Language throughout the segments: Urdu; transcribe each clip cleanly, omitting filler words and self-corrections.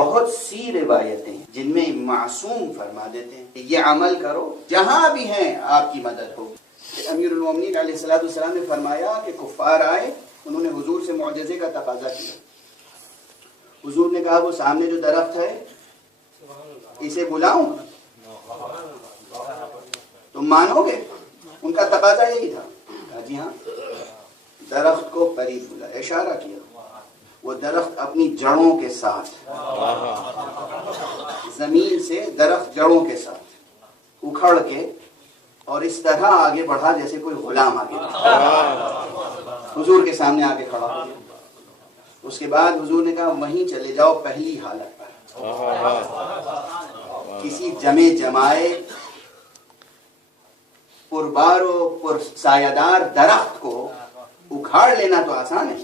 بہت سی روایتیں جن میں معصوم فرما دیتے ہیں کہ یہ عمل کرو جہاں بھی ہیں آپ کی مدد ہو. امیر المومنین علیہ السلام نے فرمایا کہ کفار آئے, انہوں نے حضور سے معجزے کا تقاضا کیا. حضور نے کہا وہ سامنے جو درخت ہے اسے بلاؤں تم مانو گے؟ ان کا تقاضا یہی تھا. کہا جی ہاں. درخت کو قریب بلا, اشارہ کیا. وہ درخت اپنی جڑوں کے ساتھ زمین سے درخت جڑوں کے ساتھ اکھڑ کے اور اس طرح آگے بڑھا جیسے کوئی غلام آگے بڑھا. حضور کے سامنے آگے کھڑا ہو گیا. اس کے بعد حضور نے کہا وہیں چلے جاؤ پہلی حالت پر. کسی جمع جمائے پربار و پرسایہ درخت کو اکھاڑ لینا تو آسان ہے,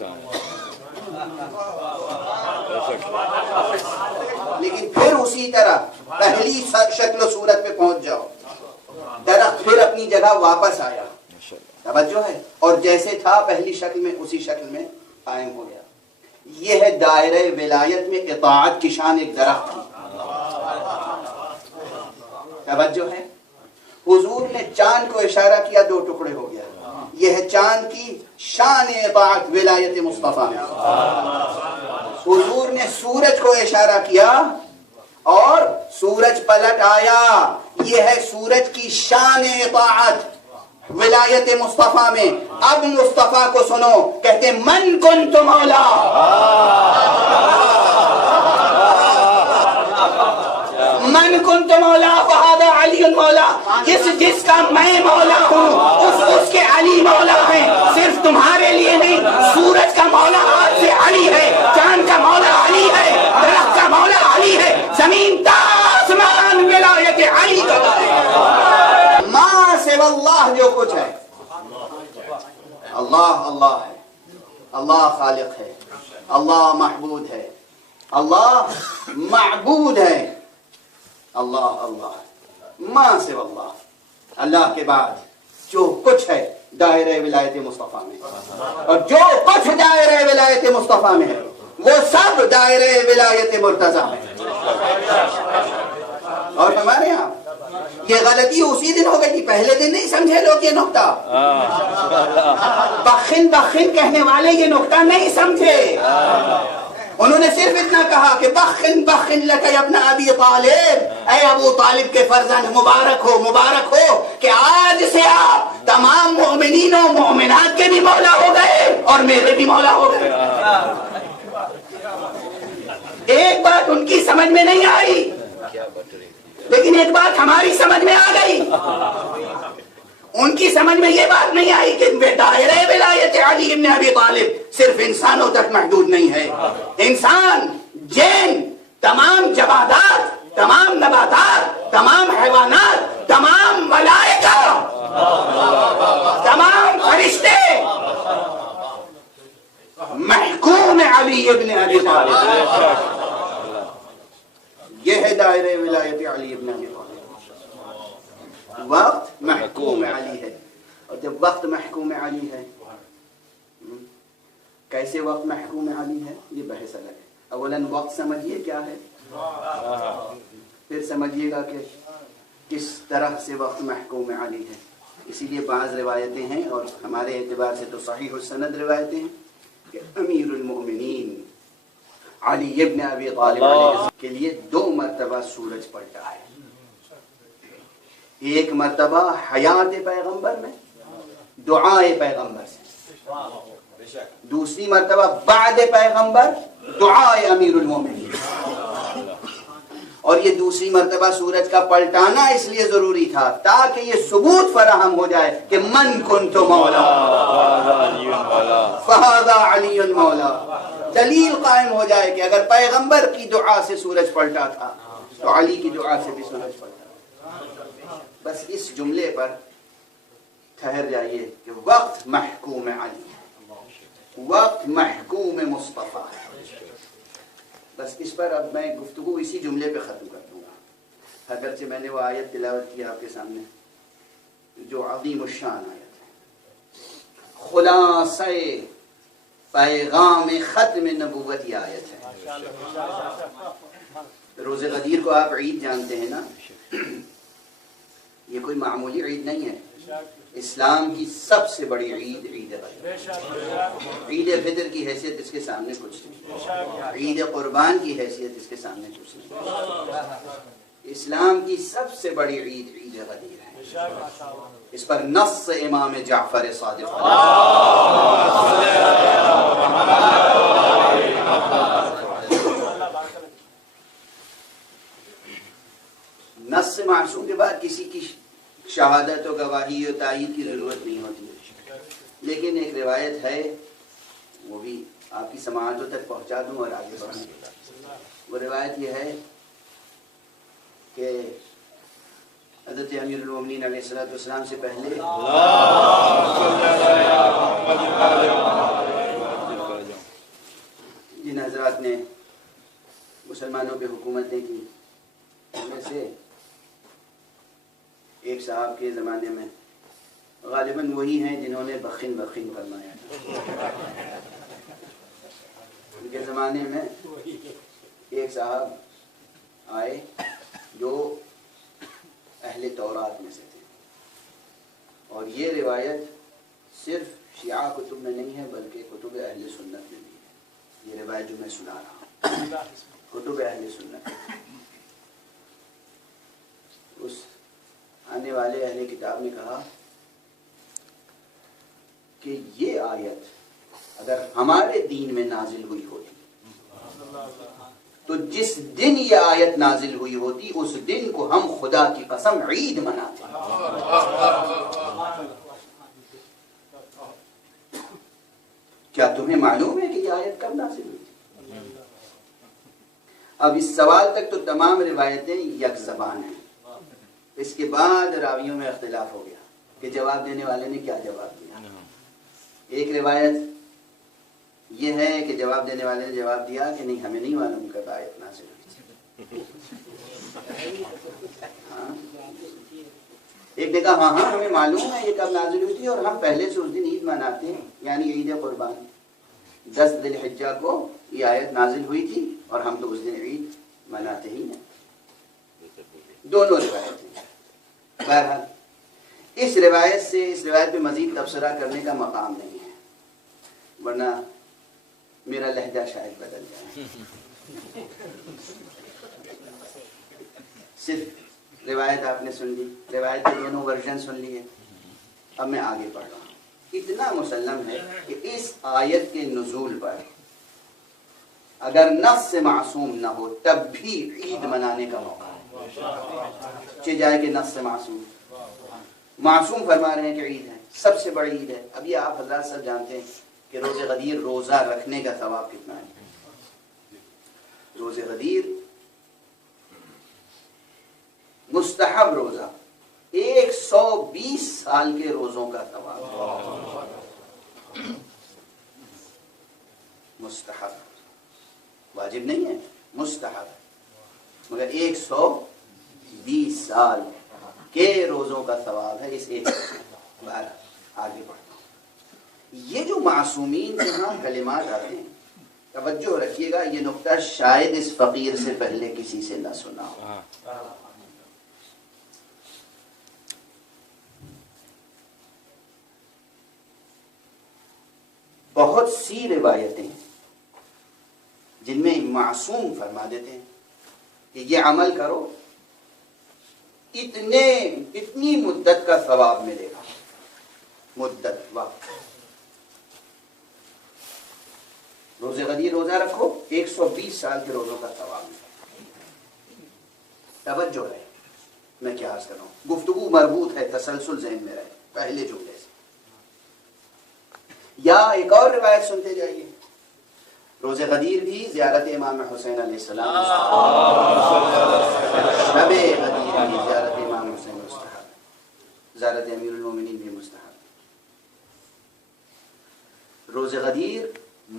لیکن پھر اسی طرح پہلی شکل و صورت پہ پہنچ جاؤ. درخت پھر اپنی جگہ واپس آیا, توجہ ہے, اور جیسے تھا پہلی شکل میں اسی شکل میں قائم ہو گیا. یہ ہے دائرہ ولایت میں اطاعت کی شان ایک درخت کی. توجہ ہے. حضور نے چاند کو اشارہ کیا, دو ٹکڑے ہو گیا. یہ ہے چاند کی شان اطاعت ولایت مصطفیٰ میں. حضور نے سورج کو اشارہ کیا اور سورج پلٹ آیا. یہ ہے سورج کی شان اطاعت ولایت مصطفیٰ میں. اب مصطفیٰ کو سنو, کہتے من کنت مولا, من کنت مولا فہذا علی مولا. جس کا میں مولا ہوں اس کے علی مولا ہیں. صرف تمہارے لیے نہیں, سورج کا مولا آج سے علی ہے, چاند کا مولا علی ہے, درخت کا مولا علی ہے, زمین تا آسمان ولایت علی کا ہے. ماں سے واللہ جو کچھ ہے اللہ اللہ ہے, اللہ خالق ہے, اللہ محبود ہے, اللہ معبود ہے, اللہ اللہ ہے. ماں سے واللہ, اللہ کے بعد جو کچھ ہے دائرہ ولایت مصطفیٰ میں, اور جو کچھ دائرہ ولایت مصطفیٰ میں ہے وہ سب دائرہ ولایت مرتضیٰ میں. اور ہمارے یہاں یہ غلطی اسی دن ہو گئی تھی, پہلے دن نہیں سمجھے لوگ یہ نقطہ. بخن بخن کہنے والے یہ نقطہ نہیں سمجھے. انہوں نے صرف اتنا کہا کہ بخن بخن لک ابن ابی طالب, اے ابو طالب کے فرزند مبارک ہو, مبارک ہو کہ آج سے آپ تمام مومنین و مومنات کے بھی مولا ہو گئے اور میرے بھی مولا ہو گئے. ایک بات ان کی سمجھ میں نہیں آئی, لیکن ایک بات ہماری سمجھ میں آ گئی. ان کی سمجھ میں یہ بات نہیں آئی کہ دائرہ ولایت علی ابن ابی طالب صرف انسانوں تک محدود نہیں ہے. انسان, جن, تمام جمادات, تمام نباتات, تمام حیوانات, تمام ملائکہ, تمام فرشتے محکوم علی ابن ابی طالب. یہ ہے دائرہ ولایت علی ابن ابی طالب. وقت محکوم علی ہے, اور جب وقت محکوم علی ہے, کیسے وقت محکوم علی ہے یہ بحث الگ ہے. اولاً وقت سمجھیے کیا ہے, پھر سمجھیے گا کہ کس طرح سے وقت محکوم علی ہے. اسی لیے بعض روایتیں ہیں, اور ہمارے اعتبار سے تو صحیح السند روایتیں ہیں, کہ امیر المؤمنین علی ابن ابی طالب علیہ کے لیے 2 مرتبہ سورج پلٹا ہے. ایک مرتبہ حیات پیغمبر میں, دعائے پیغمبر سے, دوسری مرتبہ بعد پیغمبر, دعائے امیر المومنین. اور یہ دوسری مرتبہ سورج کا پلٹانا اس لیے ضروری تھا تاکہ یہ ثبوت فراہم ہو جائے کہ من کنت مولا فہذا علی مولا. دلیل قائم ہو جائے کہ اگر پیغمبر کی دعا سے سورج پلٹا تھا تو علی کی دعا سے بھی سورج پلٹا. بس اس جملے پر ٹھہر جائیے کہ وقت محکوم علی ہے, وقت محکوم مصطفیٰ ہے. بس اس پر اب میں گفتگو اسی جملے پہ ختم کر دوں گا, اگرچہ میں نے وہ آیت تلاوت کی آپ کے سامنے جو عظیم الشان آیت ہے, خلاصہ پیغام ختم نبوت یہ آیت ہے. روز غدیر کو آپ عید جانتے ہیں نا، یہ کوئی معمولی عید نہیں ہے، اسلام کی سب سے بڑی عید عید غدیر۔ عید فطر کی حیثیت اس کے سامنے کچھ نہیں، عید قربان کی حیثیت اس کے سامنے کچھ نہیں، اسلام کی سب سے بڑی عید عید غدیر ہے۔ اس پر نص امام جعفر صادق نص معصوم کے بعد کسی کی شہادت و گواہی و تائید کی ضرورت نہیں ہوتی ہے، لیکن ایک روایت ہے، وہ بھی آپ کی سماعتوں تک پہنچا دوں اور آگے بڑھوں۔ وہ روایت یہ ہے کہ حضرت امیر المومنین علیہ السلام سے پہلے جن حضرات نے مسلمانوں پہ حکومتیں کی، ان میں سے ایک صاحب کے زمانے میں غالباً وہی ہیں جنہوں نے بخن بخن فرمایا۔ ان کے زمانے میں ایک صاحب آئے جو اہل تورات میں سے تھے، اور یہ روایت صرف شیعہ کتب میں نہیں ہے بلکہ کتب اہل سنت میں بھی ہے۔ یہ روایت جو میں سنا رہا ہوں کتب اہل سنت، اس آنے والے اہل کتاب نے کہا کہ یہ آیت اگر ہمارے دین میں نازل ہوئی ہوتی تو جس دن یہ آیت نازل ہوئی ہوتی اس دن کو ہم خدا کی قسم عید مناتے ہیں۔ کیا تمہیں معلوم ہے کہ یہ آیت کب نازل ہوئی تھی؟ اب اس سوال تک تو تمام روایتیں یک زبان ہیں، اس کے بعد راویوں میں اختلاف ہو گیا کہ جواب دینے والے نے کیا جواب دیا۔ ایک روایت یہ ہے کہ جواب دینے والے نے جواب دیا کہ نہیں، ہمیں نہیں معلوم کب آیت نازل ہوئی تھی۔ ایک نے کہا ہاں ہمیں معلوم ہے یہ کب نازل ہوئی تھی، اور ہم پہلے سے اس دن عید مناتے ہیں، یعنی عید قربان 10 ذی الحجہ کو یہ آیت نازل ہوئی تھی اور ہم تو اس دن عید مناتے ہی ہیں۔ دونوں روایتیں۔ بہرحال اس روایت پہ مزید تبصرہ کرنے کا مقام نہیں ہے، ورنہ میرا لہجہ شاید بدل جائے۔ صرف روایت آپ نے سن لی، روایت کے دونوں ورژن سن لیے، اب میں آگے پڑھ رہا ہوں۔ اتنا مسلم ہے کہ اس آیت کے نزول پر اگر نص سے معصوم نہ ہو تب بھی عید منانے کا موقع ہے، جائے کہ نص سے معصوم فرما رہے ہیں کہ عید ہے، سب سے بڑی عید ہے۔ اب یہ آپ حضرات سب جانتے ہیں کہ روزہ غدیر روزہ رکھنے کا ثواب کتنا ہے۔ روزہ غدیر مستحب روزہ 120 سال کے روزوں کا ثواب ہے۔ مستحب، واجب نہیں ہے، مستحب، مگر 120 سال کے روزوں کا ثواب ہے اس ایک۔ آگے بڑھتا ہوں۔ یہ جو معصومین کے ہاں کلمات آتے ہیں، توجہ رکھیے گا، یہ نقطہ شاید اس فقیر سے پہلے کسی سے نہ سنا ہو۔ بہت سی روایتیں جن میں معصوم فرما دیتے ہیں کہ یہ عمل کرو، اتنی مدت کا ثواب ملے گا، مدت وقت۔ روزہ غدیر روزہ رکھو، 120 سال کے روزوں کا ثواب ملے گا۔ توجہ رہے، میں کیا عرض کر رہا ہوں، گفتگو مربوط ہے، تسلسل ذہن میں رہے پہلے جملے سے۔ یا ایک اور روایت سنتے جائیے، روزہ غدیر بھی زیارت امام حسین علیہ السلام، شب غدیر بھی زیارت امام حسین مستحب، زیارت امیر المومنین بھی مستحب۔ روزہ غدیر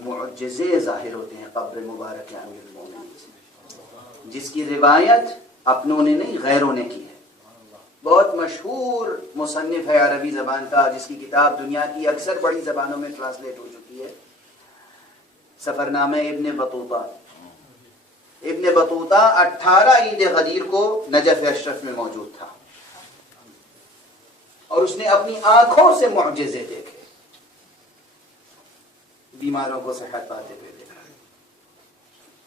معجزے ظاہر ہوتے ہیں قبر مبارک امیر المومنین سے، جس کی روایت اپنوں نے نہیں غیروں نے کی ہے۔ بہت مشہور مصنف ہے عربی زبان کا، جس کی کتاب دنیا کی اکثر بڑی زبانوں میں ٹرانسلیٹ ہو چکی ہے، سفرنامہ ابن بطوطہ۔ ابن بطوطہ 18 عید غدیر کو نجف اشرف میں موجود تھا اور اس نے اپنی آنکھوں سے معجزے دیکھے، بیماروں کو صحت پاتے ہوئے دیکھا،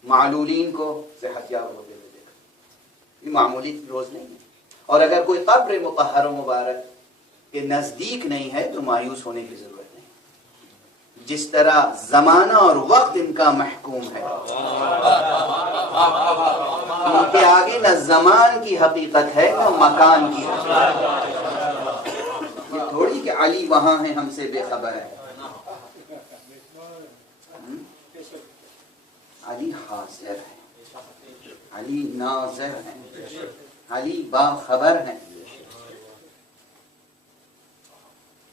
معلولین کو صحت یاب ہوتے ہوئے دیکھا۔ یہ معمولی روز نہیں ہے۔ اور اگر کوئی قبر مطہر و مبارک کے نزدیک نہیں ہے تو مایوس ہونے کی ضرورت نہیں، جس طرح زمانہ اور وقت ان کا محکوم ہے، ان کے آگے نہ زمان کی حقیقت ہے نہ مکان کی حقیقت۔ یہ تھوڑی کہ علی وہاں ہے ہم سے بے خبر ہے، علی حاضر ہے، علی ناظر ہے، علی باخبر ہیں۔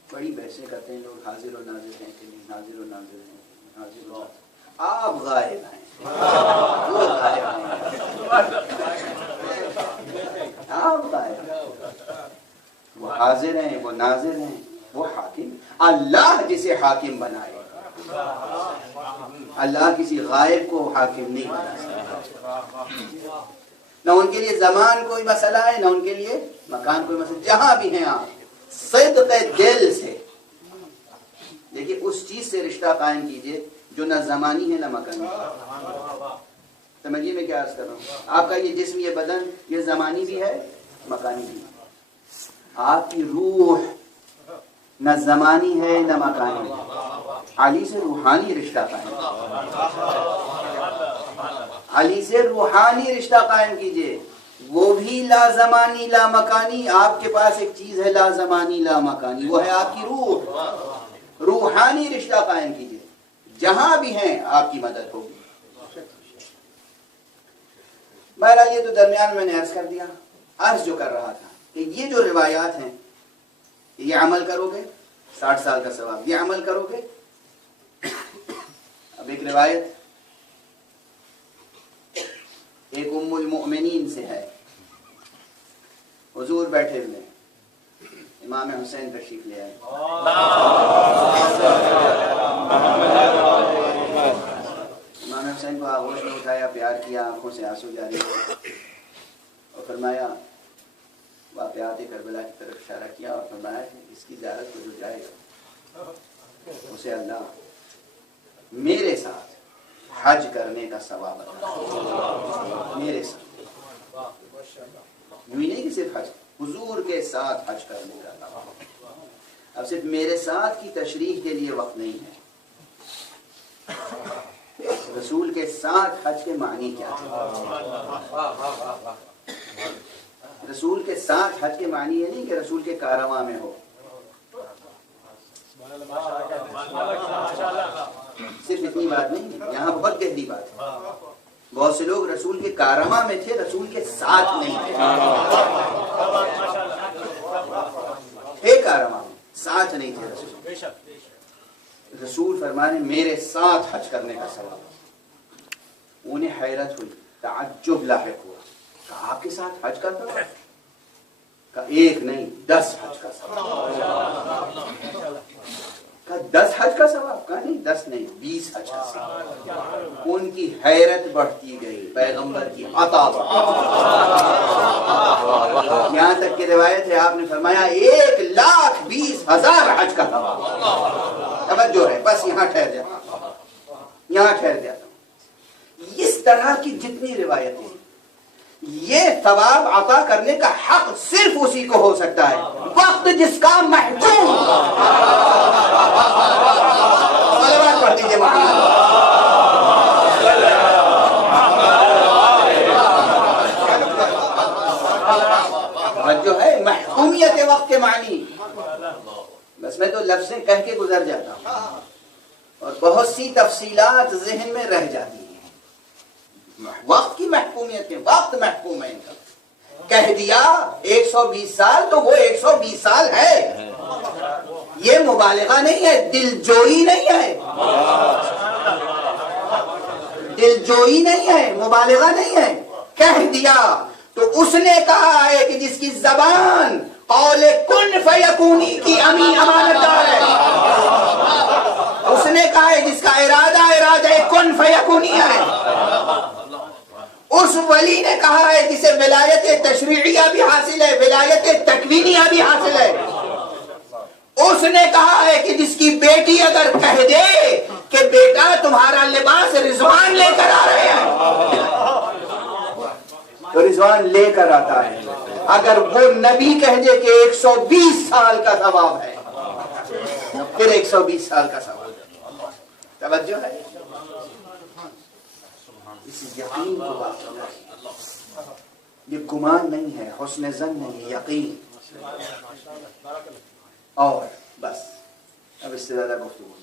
بڑی بحثیں کرتے ہیں لوگ، حاضر و ناظر ہیں کہ نہیں، حاضر و ناظر ہیں، حاضر و ناظر۔ آپ غائب ہیں، وہ غائب ہیں، آپ غائب ہیں، وہ حاضر ہیں، وہ ناظر ہیں، وہ حاکم۔ اللہ جسے حاکم بنائے، اللہ کسی غائب کو حاکم نہیں بنا سکتا۔ نہ ان کے لیے زمان کوئی مسئلہ ہے، نہ ان کے لیے مکان کوئی مسئلہ۔ جہاں بھی ہیں آپ صدق دل سے دیکھیے، اس چیز سے رشتہ قائم کیجئے جو نہ زمانی ہے نہ مکانی۔ سمجھیے میں کیا عرض کر رہا ہوں؟ آپ کا یہ جسم، یہ بدن، یہ زمانی بھی ہے مکانی بھی ہے۔ آپ کی روح نہ زمانی ہے نہ مکانی ہے، علی سے روحانی رشتہ قائم، علی سے روحانی رشتہ قائم کیجئے۔ وہ بھی لا زمانی لا مکانی، آپ کے پاس ایک چیز ہے لا زمانی لا مکانی، وہ ہے آپ کی روح۔ روحانی رشتہ قائم کیجئے، جہاں بھی ہیں آپ کی مدد ہوگی۔ بہرحال یہ تو درمیان میں نے عرض کر دیا۔ عرض جو کر رہا تھا کہ یہ جو روایات ہیں، یہ عمل کرو گے 60 سال کا ثواب، یہ عمل کرو گے۔ اب ایک روایت ایک ام المؤمنین سے ہے، حضور بیٹھے ہوئے، امام حسین تشریف لے آئے، امام حسین کو آغوش میں اٹھایا، پیار کیا، آنکھوں سے آنسو جاری ہوئے اور فرمایا، واقعات کربلا کی طرف اشارہ کیا اور فرمایا کہ اس کی زیارت کو جو جائے گا اسے اللہ میرے ساتھ حج کرنے کا ثواب عطا کرے۔ میرے ساتھ، یوں ہی نہیں کہ صرف حج، حضور کے ساتھ حج کرنے کا ثواب۔ اب صرف میرے ساتھ کی تشریح کے لیے وقت نہیں ہے، رسول کے ساتھ حج کے معنی کیا ہے؟ رسول کے ساتھ حج کے معنی یہ نہیں کہ رسول کے کارواں میں ہو، صرف اتنی بات نہیں ہے، یہاں بہت گہری بات ہے۔ بہت سے لوگ رسول کے کارواں میں تھے، رسول کے ساتھ نہیں تھے کارواں میں، ساتھ نہیں تھے رسول۔ رسول فرمانے میرے ساتھ حج کرنے کا ثواب۔ انہیں حیرت ہوئی، تعجب لاحق ہوا، کہا آپ کے ساتھ حج کرتا تھا؟ کہا ایک نہیں 10 حج کا ثواب۔ کہا 10 حج کا ثواب؟ کہا نہیں 10 نہیں 20 حج کا ثواب۔ ان کی حیرت بڑھتی گئی، پیغمبر کی عطا بڑھتی، یہاں تک کہ روایت ہے آپ نے فرمایا 1,20,000 حج کا ثواب۔ توجہ ہے، بس یہاں ٹھہر جاتا ہوں۔ اس طرح کی جتنی روایتیں، یہ ثواب عطا کرنے کا حق صرف اسی کو ہو سکتا ہے وقت جس کا محکوم۔ صلوات پڑھ دیجیے محمد۔ جو ہے محکومیت وقت کے معنی، بس میں تو لفظیں کہہ کے گزر جاتا ہوں اور بہت سی تفصیلات ذہن میں رہ جاتی ہیں۔ وقت کی محکومیت ہے، وقت محکوم ہے ان کا۔ کہہ دیا 120 سال تو وہ 120 سال ہے، یہ مبالغہ نہیں ہے، دل جوئی نہیں ہے، دل جوئی نہیں ہے، مبالغہ نہیں ہے۔ کہہ دیا تو اس نے کہا ہے کہ جس کی زبان قول کن فیکونی کی امانت دار ہے، اس نے کہا ہے جس کا ارادہ کن فیکونی ہے، اس ولی نے کہا ہے جسے ولایت تشریعیہ بھی حاصل ہے، ولایت تکوینیہ بھی حاصل ہے، اس نے کہا ہے کہ جس کی بیٹی اگر کہہ دے کہ بیٹا تمہارا لباس رضوان لے کر آ رہے ہیں تو رضوان لے کر آتا ہے، اگر وہ نبی کہہ دے کہ 120 سال کا ثواب ہے پھر 120 سال کا ثواب ہے۔ توجہ ہے، اس یقین کو بات کرنا ہے، یہ گمان نہیں ہے، حسن ظن نہیں، یقین۔ اور بس اب اس سے زیادہ گفتگو